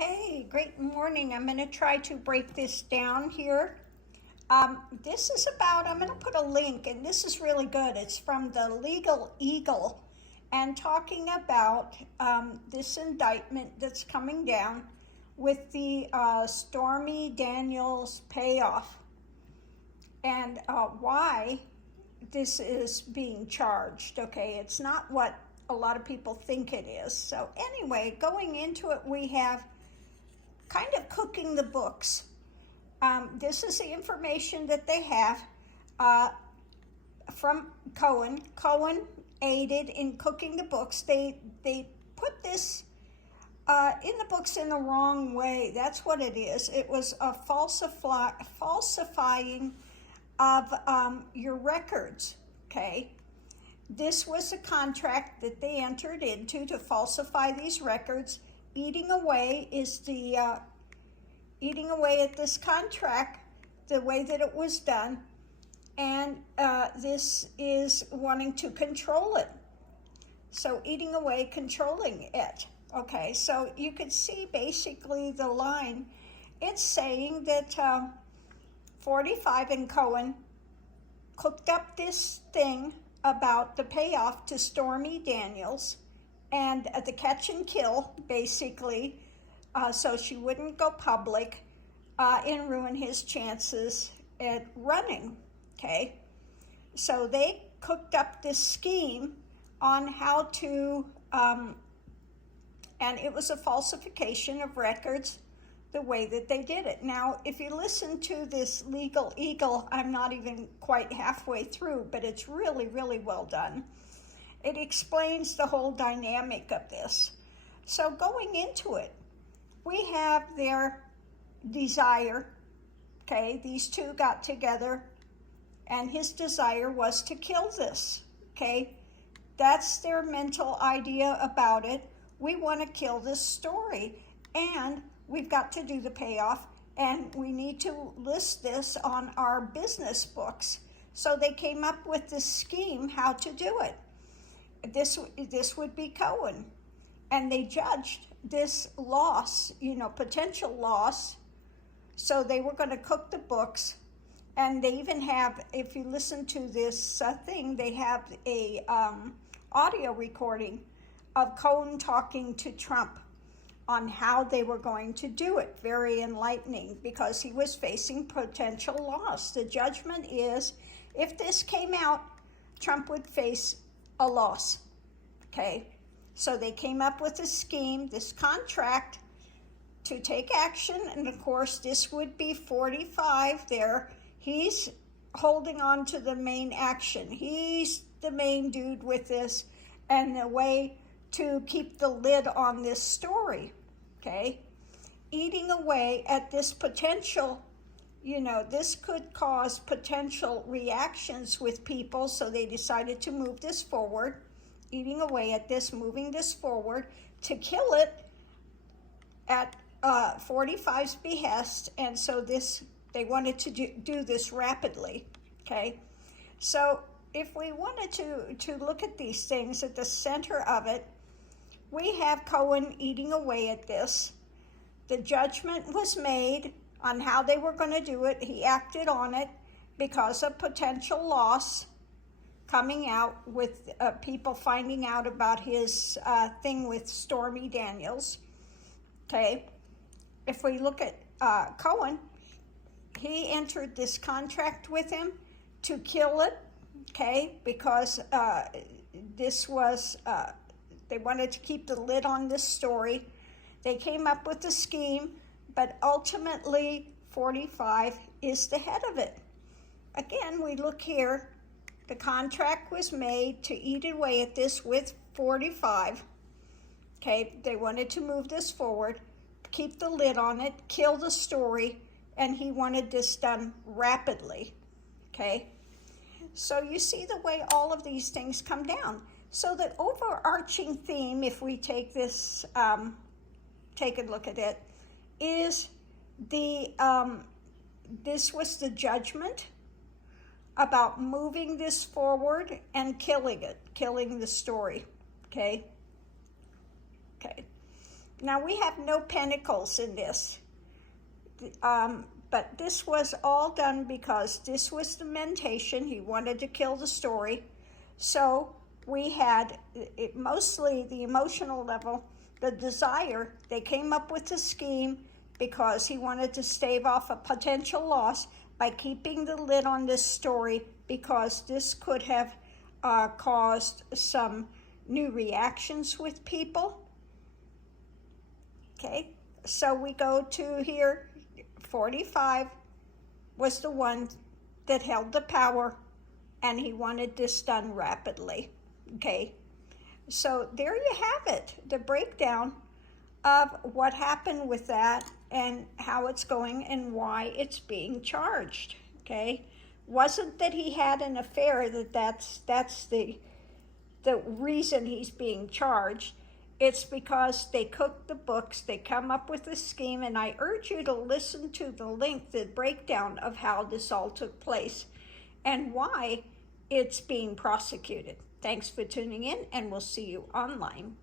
Okay, great morning. I'm going to try to break this down here. This is about, I'm going to put a link, and this is really good. It's from the Legal Eagle and talking about this indictment that's coming down with the Stormy Daniels payoff and why this is being charged. Okay, it's not what a lot of people think it is. So anyway, going into it, we have kind of cooking the books. This is the information that they have from Cohen. Cohen aided in cooking the books. They put this in the books in the wrong way. That's what it is. It was a falsifying of your records, okay? This was a contract that they entered into to falsify these records. Eating away is the eating away at this contract, the way that it was done, and this is wanting to control it. So eating away, controlling it. Okay, so you can see basically the line. It's saying that 45 and Cohen cooked up this thing about the payoff to Stormy Daniels and the catch and kill, basically, so she wouldn't go public and ruin his chances at running, okay? So they cooked up this scheme on how to, and it was a falsification of records the way that they did it. Now, if you listen to this Legal Eagle, I'm not even quite halfway through, but it's really, really well done. It explains the whole dynamic of this. So going into it, we have their desire, okay? These two got together, and his desire was to kill this, okay? That's their mental idea about it. We want to kill this story, and we've got to do the payoff, and we need to list this on our business books. So they came up with this scheme how to do it. This would be Cohen, and they judged this loss, potential loss. So they were going to cook the books, and they even have, if you listen to this thing, they have a audio recording of Cohen talking to Trump on how they were going to do it. Very enlightening, because he was facing potential loss. The judgment is, if this came out, Trump would face a loss, okay? So they came up with a scheme, this contract, to take action, and of course this would be 45 there. He's holding on to the main action. He's the main dude with this, and the way to keep the lid on this story, okay? Eating away at this potential, this could cause potential reactions with people, so they decided to move this forward, eating away at this, moving this forward to kill it at 45's behest, and so they wanted to do this rapidly, okay? So if we wanted to look at these things, at the center of it, we have Cohen eating away at this. The judgment was made on how they were going to do it. He acted on it because of potential loss coming out with people finding out about his thing with Stormy Daniels. Okay, if we look at Cohen, he entered this contract with him to kill it, okay, because this was, they wanted to keep the lid on this story. They came up with a scheme, but ultimately 45 is the head of it. Again, we look here, the contract was made to eat away at this with 45. Okay, they wanted to move this forward, keep the lid on it, kill the story, and he wanted this done rapidly, okay? So you see the way all of these things come down. So the overarching theme, if we take this, take a look at it, is this was the judgment about moving this forward and killing it, killing the story, okay? Okay. Now we have no pentacles in this, but this was all done because this was the mentation. He wanted to kill the story. So we had mostly the emotional level, the desire. They came up with a scheme because he wanted to stave off a potential loss by keeping the lid on this story, because this could have caused some new reactions with people. Okay, so we go to here, 45 was the one that held the power, and he wanted this done rapidly. Okay, so there you have it, the breakdown of what happened with that and how it's going and why it's being charged. Okay, wasn't that he had an affair, that's the reason he's being charged. It's because they cooked the books, they come up with a scheme, and I urge you to listen to the link, the breakdown of how this all took place and why it's being prosecuted. Thanks for tuning in, and we'll see you online.